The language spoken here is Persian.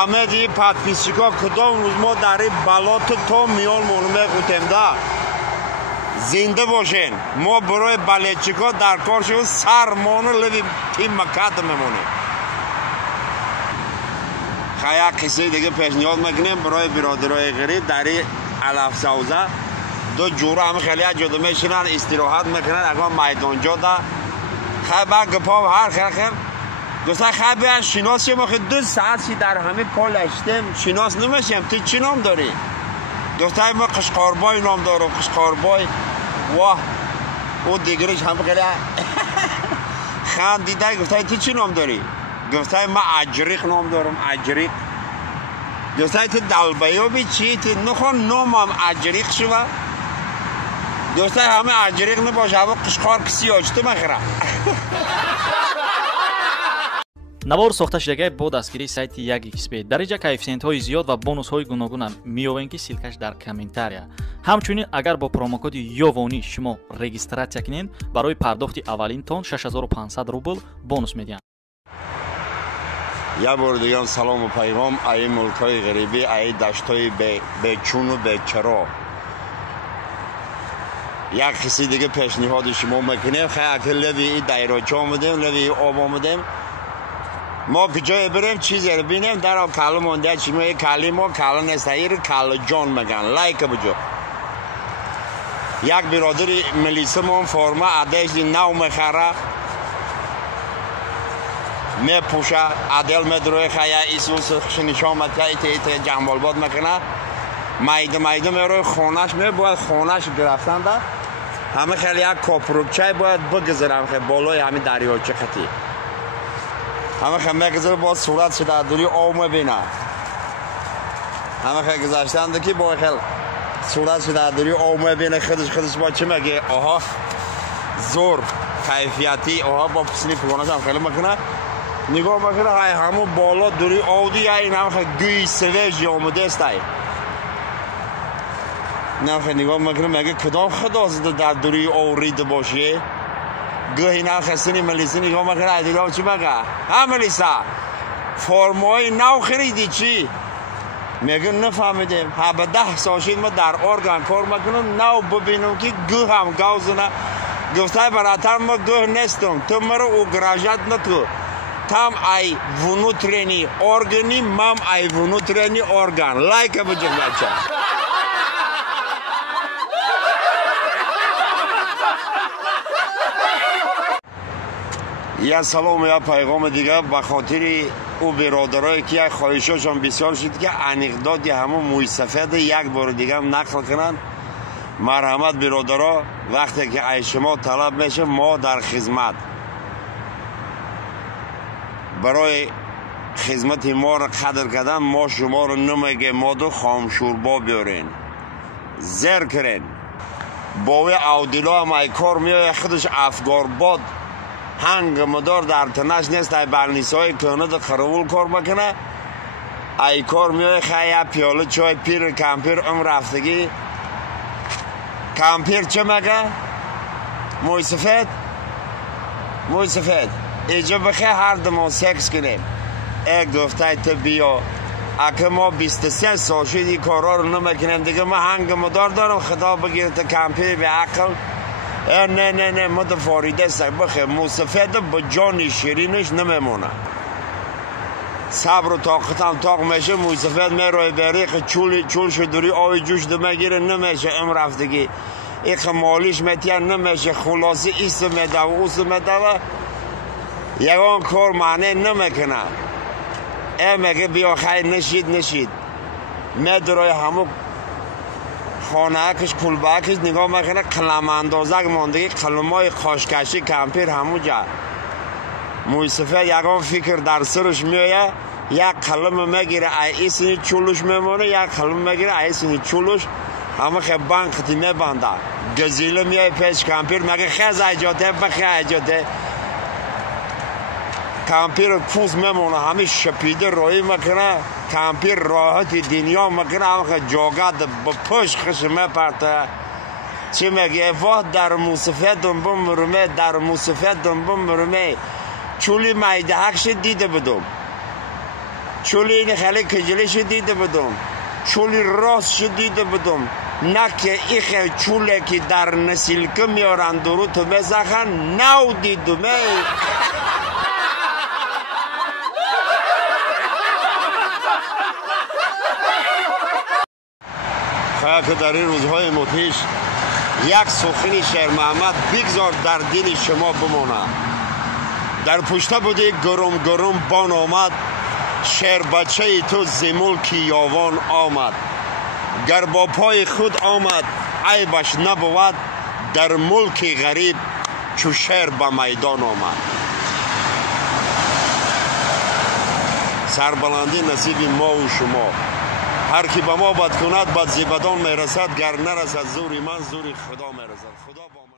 همه دی پادپیسچیکا کدام روز ما در این بلات تا میان مونمه گوتیم دا زنده باشین. ما برای بلچیکا در کار شد سرمانو لبی تیم مکات میمونیم. خیلی قصه دیگه پیشنهاد میکنیم برای برادرای غریب در این علف سوزه دو جوره همه خیلی جدا میشنن استراحت میکنن اگر میدانجا دا خیلی با گپا و هر خیلی دوستان خیلی بیان شناس شما خیلی 2 ساعتی در همه پال اشتیم شناس نمیشیم. تو چی نام داری؟ دوستان ما قشقاربای نام دارم. قشقاربای واه او دیگرش هم خیلی خان دیده. گفتای تو چی نام داری؟ گفتای ما اجریق نام دارم. اجریق گفتای تو دلبیابی چی؟ تو نخون نامم اجریق شو دوستای همه اجریق نباشه همه قشقار کسی آجته مخیره. навор сохта шудагии бо дастгирии сайти 1xbet дар инҷа коэффициентҳои зиёд ва бонусҳои гуногунам меёбем ки силкаш дар комментария. ҳамчунин агар бо промокоди ёвонӣ шумо регистратсия кунед барои пардохти аввалинтон 6500 рубл бонус медиҳанд. як бор дигар салому пайғом ай мулкҳои ғарибӣ ай даштҳои бечуну бечаро. як қисми дига пешниҳоди шумо мекунем хай леви и дайроча омадем леви об омадем ما کجای بریم چیزی رو بینیم در آن کالا مونده چیمه یک کالی ما کالا نیست ایر کالا جان مگن لایک بجو یک برادری ملیسه مون فرما عدهش دی نو مخاره می پوشه عدل مدروی خیاه ایسوس شنیشان مکه ایت جنبال باد مکنه مایده می روی خونش می باید خونش گرفتن ده همه خیلی یک کپروکچای باید بگذارم خیلی بالای همین دریاچه خطی همه خیلی گذاره باید صورت شده دوری آب مبینه همه خیلی گذاشتن که باید خیلی صورت شده دوری آب مبینه خودش باید چه مگه آها زور کیفیتی آها با پسنی پلانش هم خیلی مکنه نگاه مکنه های همون بالا دوری آب دی این هم خیلی گوی سویج آمده است نه خیلی نگاه مکنه مگه کدام خدا زده در دوری آب ریده باشه گاهی نه خستنی ملیسه نگاه مکنه دیگه چی مگه ها ملیسه فرمای نو خریدی چی میگه نفهمیدیم ها به 10 سال شد ما در ارگان کار میکنم نو ببینم که گوه هم گوزنه گفته براتر ما گوه نیستم تو مرا او گراجت نتو تام ای ونوترینی ارگانی مام ای ونوترینی ارگان لایک بجم بچه یا سلام یا پیغام دیگه به خاطر او برادرایی که خواهشاشون بسیار شد که انقداد همون موی سفید یک بار دیگه هم نقل کنن. مرحمت برادرها وقتی که از شما طلب میشه ما در خدمت برای خدمت ما را قدر کردن ما شما رو نمیگه ما دو خامشوربا بیارین زر کرین باوی اودیلا هم ای کار میای خودش افگار باد هنگ مدار در تنش نیست ای برنیسای کند خرول کار بکنه ای کار میای خیلی پیاله چای پیر کمپیر رفتگی کمپیر چه مگه؟ موی سفید ایجا بخی هر دمان سکس کنیم ایک گفته تو بیا اگه ما 23 سال شد این کارا رو نمیکنیم دیگه ما هنگ مدار دارم خدا بگیره تا کمپیر به عقل نه ما دا فاریده سک بخیر موسفید با جان شیرینش نمیمونه صبر و طاقتم طاق میشه موسفید میروی بریخ چول شدوری آوی جوش دمگیره نمیشه رفتگی ایخ مالیش میتیه نمیشه خلاصی ایست میده و اوست میده و یکان کار معنی نمیکنه میگه بیا خیر نشید میدروی همون خانه کش کلبه کش نگاه میکنه قلم اندازه ماندگی قلمای خاشکشی کمپیر همون جا موی سفید یکان فکر در سرش میایه یک قلم میگیره ایسینی چولش میمونه یک قلم میگیره ایسینی چولش همه خیلی بانکتی میبنده گزیله میای پیش کمپیر میگه خیز ایجاده بخی ایجاده کمپیر فوز میمونه همه شپیده روی میکنه کمپیر راحت دنیا میکنه همه جاگد با پشت خش میپرته چی میگه وقت در موسفید دنبم رومه چولی مایده حقش دیده بدم چولی این خیلی کجلش دیده بودم، چولی راست دیده بودم، نه که این چوله که در نسیلکه میارن درو تو بزخن نو دیدم. خواهد که در این روزهای متیش یک سخنی شیر محمد بگذار در دل شما بمانه. در پشته بوده گرم گرم بان آمد، شیر بچه تو زملک یاوان آمد. گر با پای خود آمد عیبش نبود، در ملک غریب چو شیر به میدان آمد. سربلندی نصیب ما و شما. هر کی به ما بد کند بد زیبدان میرسد، گر نرسد زوری من زوری خدا میرسد. خدا با